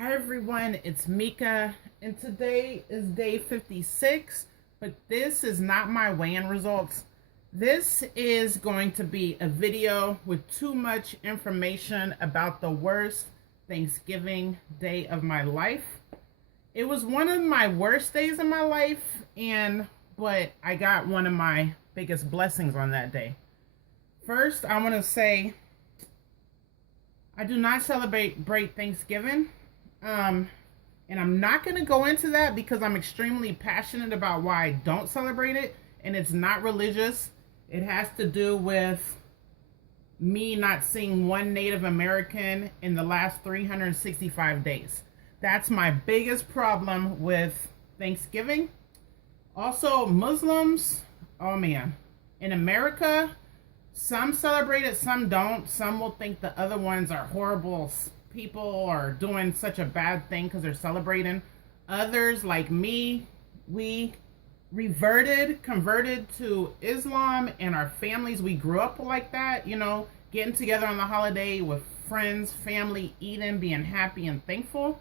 Hi everyone, it's Mika, and today is day 56, but this is not my weigh-in results. This is going to be a video with too much information about the worst Thanksgiving day of my life. It was one of my worst days of my life, but I got one of my biggest blessings on that day. First, I want to say I do not celebrate Thanksgiving. And I'm not going to go into that because I'm extremely passionate about why I don't celebrate it. And it's not religious. It has to do with me not seeing one Native American in the last 365 days. That's my biggest problem with Thanksgiving. Also, Muslims, oh man, in America, some celebrate it, some don't. Some will think the other ones are horrible people are doing such a bad thing because they're celebrating. Others, like me, we converted to Islam, and our families, we grew up like that, getting together on the holiday with friends, family, eating, being happy and thankful.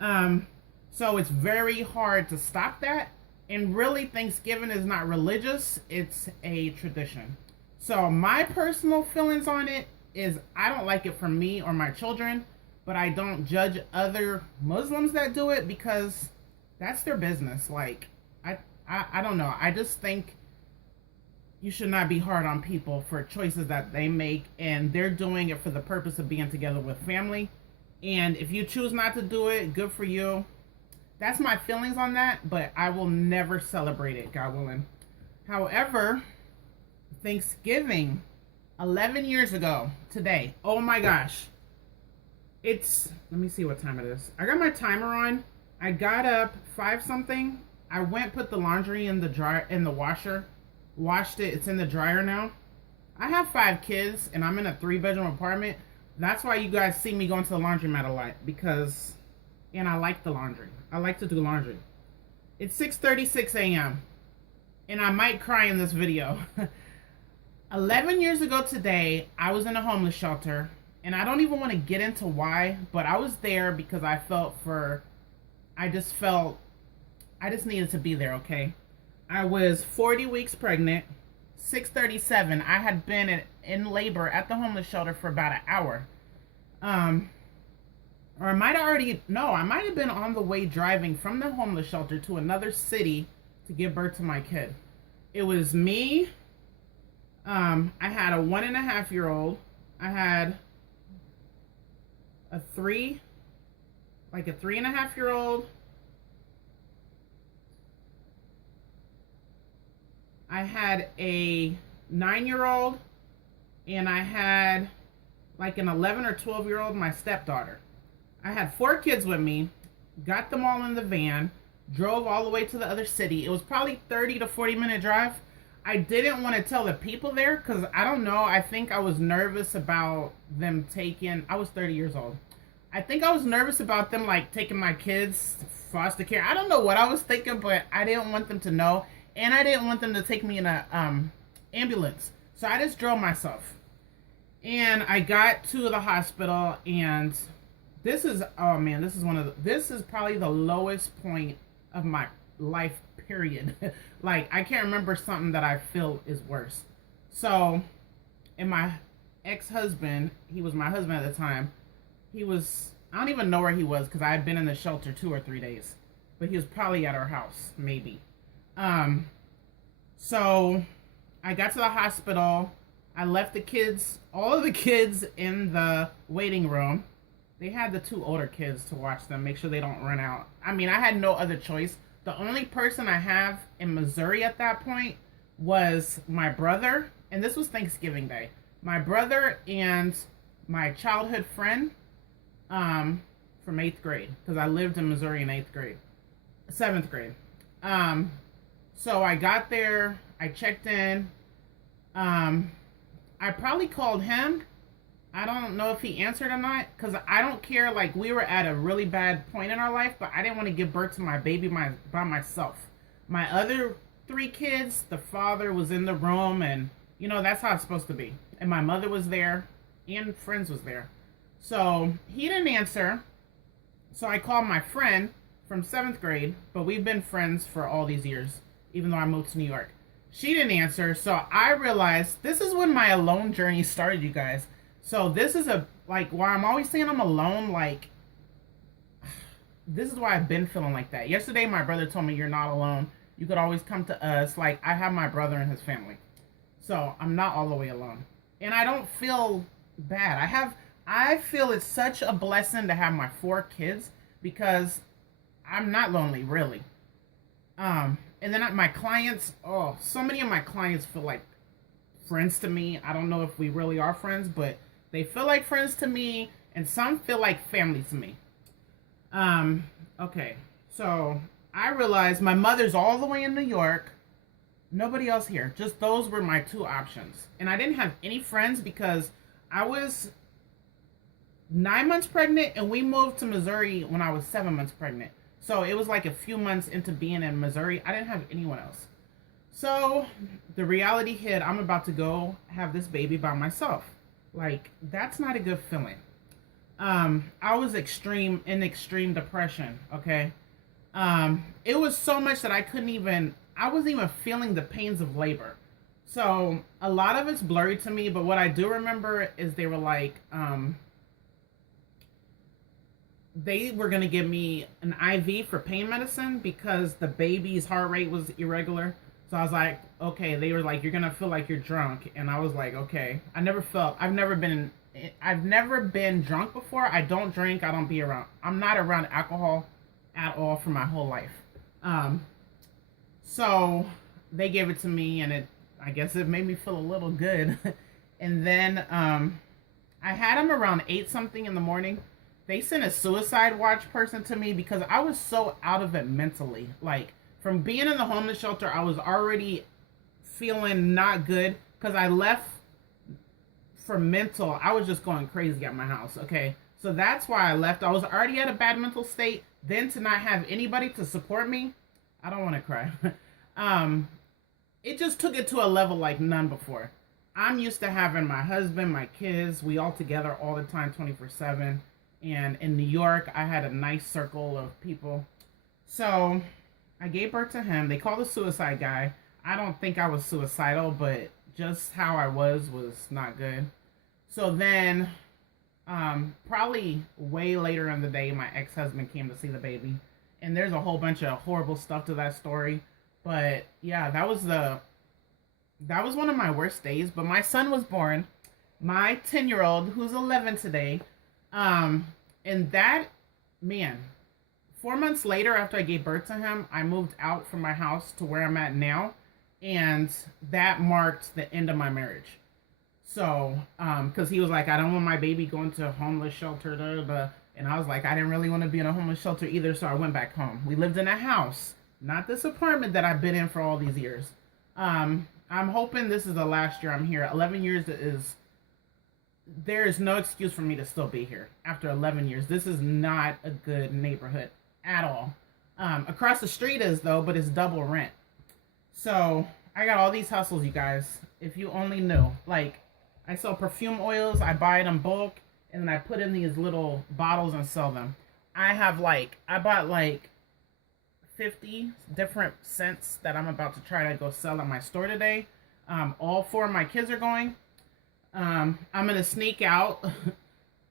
So it's very hard to stop that. And really, Thanksgiving is not religious, it's a tradition. So my personal feelings on it is I don't like it for me or my children, but I don't judge other Muslims that do it because that's their business. Like, I don't know. I just think you should not be hard on people for choices that they make, and they're doing it for the purpose of being together with family. And if you choose not to do it, good for you. That's my feelings on that, but I will never celebrate it, God willing. However, Thanksgiving, 11 years ago today, oh my gosh. Let me see what time it is. I got my timer on. I got up 5 something. I went, put the laundry in the washer, washed it. It's in the dryer now. I have 5 kids and I'm in a 3-bedroom apartment. That's why you guys see me going to the laundromat a lot, and I like the laundry. I like to do laundry. It's 6:36 a.m. and I might cry in this video. 11 years ago today, I was in a homeless shelter. And I don't even want to get into why, but I was there because I just needed to be there, okay? I was 40 weeks pregnant, 6:37. I had been in labor at the homeless shelter for about an hour. Or I might have been on the way driving from the homeless shelter to another city to give birth to my kid. It was me. I had a 1.5-year-old. I had a 3.5-year-old. I had a 9-year-old, and I had like an 11 or 12-year-old, my stepdaughter. I had 4 kids with me, got them all in the van, drove all the way to the other city. It was probably 30 to 40-minute drive. I didn't want to tell the people there because I don't know. I think I was nervous about them I was 30 years old. I think I was nervous about them taking my kids to foster care. I don't know what I was thinking, but I didn't want them to know. And I didn't want them to take me in a ambulance. So I just drove myself. And I got to the hospital, and this is probably the lowest point of my life, period. I can't remember something that I feel is worse. So, and my ex-husband, he was my husband at the time, I don't even know where he was because I had been in the shelter 2 or 3 days, but he was probably at our house, maybe. So I got to the hospital. I left all of the kids in the waiting room. They had the 2 older kids to watch them, make sure they don't run out. I mean, I had no other choice. The only person I have in Missouri at that point was my brother, and this was Thanksgiving Day. My brother and my childhood friend from 8th grade, because I lived in Missouri in 7th grade. So I got there, I checked in. I probably called him. I don't know if he answered or not, because I don't care. We were at a really bad point in our life, but I didn't want to give birth to my baby by myself. My other 3 kids, the father was in the room, and that's how it's supposed to be. And my mother was there, and friends was there. So he didn't answer. So I called my friend from 7th grade, but we've been friends for all these years, even though I moved to New York. She didn't answer, so I realized this is when my alone journey started, you guys. So this is a like why I'm always saying I'm alone. Like this is why I've been feeling like that. Yesterday, my brother told me you're not alone. You could always come to us. Like I have my brother and his family, so I'm not all the way alone, and I don't feel bad. I feel it's such a blessing to have my 4 kids because I'm not lonely really. And then my clients, oh, so many of my clients feel like friends to me. I don't know if we really are friends, but they feel like friends to me, and some feel like family to me. Um, okay, so I realized my mother's all the way in New York. Nobody else here. Just those were my 2 options, and I didn't have any friends because I was 9 months pregnant, and we moved to Missouri when I was 7 months pregnant. So it was like a few months into being in Missouri. I didn't have anyone else. So the reality hit. I'm about to go have this baby by myself. Like that's not a good feeling. I was extreme depression. Okay. It was so much that I wasn't even feeling the pains of labor. So a lot of it's blurry to me, but what I do remember is they were like, they were gonna give me an IV for pain medicine because the baby's heart rate was irregular. So I was like, okay. They were like, you're gonna feel like you're drunk, and I was like, okay. I've never been drunk before. I don't drink. I don't be around. I'm not around alcohol at all for my whole life. Um, so they gave it to me, and I guess it made me feel a little good. And then I had him around 8 something in the morning. They sent a suicide watch person to me because I was so out of it mentally. Like from being in the homeless shelter, I was already feeling not good because I left for mental. I was just going crazy at my house. Okay, so that's why I left. I was already at a bad mental state. Then to not have anybody to support me, I don't want to cry. um, it just took it to a level like none before. I'm used to having my husband, my kids, we all together all the time, 24/7. And in New York, I had a nice circle of people. So I gave birth to him. They called the suicide guy. I don't think I was suicidal, but just how I was not good. So then, probably way later in the day, my ex husband came to see the baby. And there's a whole bunch of horrible stuff to that story. But yeah, that was one of my worst days. But my son was born. My 10-year old, who's 11 today. And that, man, 4 months later after I gave birth to him, I moved out from my house to where I'm at now. And that marked the end of my marriage. So, because he was like, I don't want my baby going to a homeless shelter. Da, da, da. And I was like, I didn't really want to be in a homeless shelter either. So I went back home. We lived in a house, not this apartment that I've been in for all these years. I'm hoping this is the last year I'm here. 11 years is there is no excuse for me to still be here after 11 years. This is not a good neighborhood at all. Across the street is though, but it's double rent. So I got all these hustles, you guys. If you only knew, like I sell perfume oils. I buy it in bulk, and then I put in these little bottles and sell them. I bought like 50 different scents that I'm about to try to go sell at my store today. All 4 of my kids are going. I'm gonna sneak out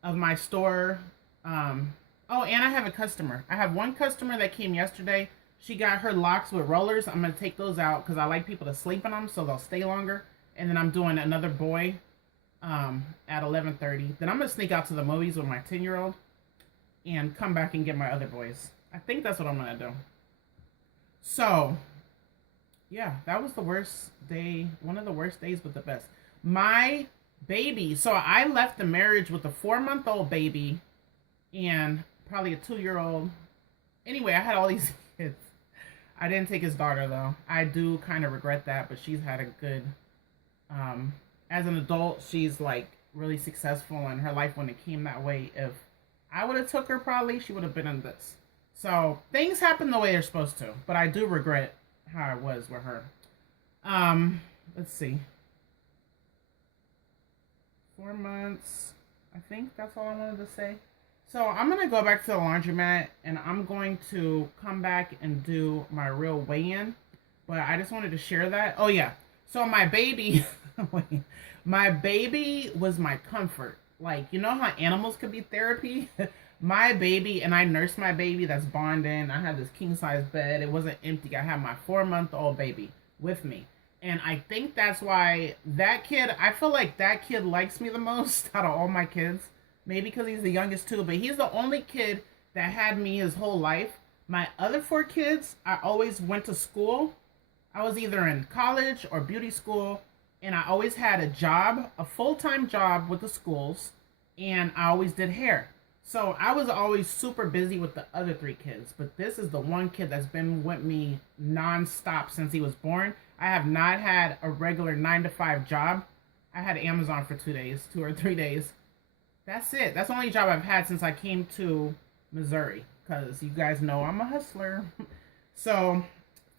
of my store. Oh, and I have a customer. I have one customer that came yesterday. She got her locks with rollers. I'm gonna take those out because I like people to sleep in them so they'll stay longer. And then I'm doing another boy at 11:30. Then I'm gonna sneak out to the movies with my 10-year-old and come back and get my other boys. I think that's what I'm gonna do. So yeah, that was the worst day. One of the worst days, but the best. My baby. So I left the marriage with a 4-month-old baby and probably a 2-year-old. Anyway, I had all these kids. I didn't take his daughter though. I do kind of regret that, but she's had a good. As an adult, she's like really successful, and her life wouldn't have came that way if I would have took her. Probably she would have been in this. So things happen the way they're supposed to, but I do regret how it was with her. Let's see. 4 months. I think that's all I wanted to say. So I'm gonna go back to the laundromat and I'm going to come back and do my real weigh-in. But I just wanted to share that. Oh yeah. So my baby, my baby was my comfort. Like, you know how animals could be therapy? My baby, and I nursed my baby that's bonding. I had this king size bed. It wasn't empty. I had my 4-month-old baby with me. And I think that's why that kid, I feel like that kid likes me the most out of all my kids. Maybe because he's the youngest too, but he's the only kid that had me his whole life. My other 4 kids, I always went to school. I was either in college or beauty school, and I always had a job, a full time job with the schools, and I always did hair. So I was always super busy with the other 3 kids, but this is the one kid that's been with me nonstop since he was born. I have not had a regular 9 to 5 job. I had Amazon for 2 days, 2 or 3 days. That's it. That's the only job I've had since I came to Missouri. Because you guys know I'm a hustler. So,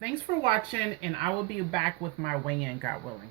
thanks for watching. And I will be back with my weigh-in, God willing.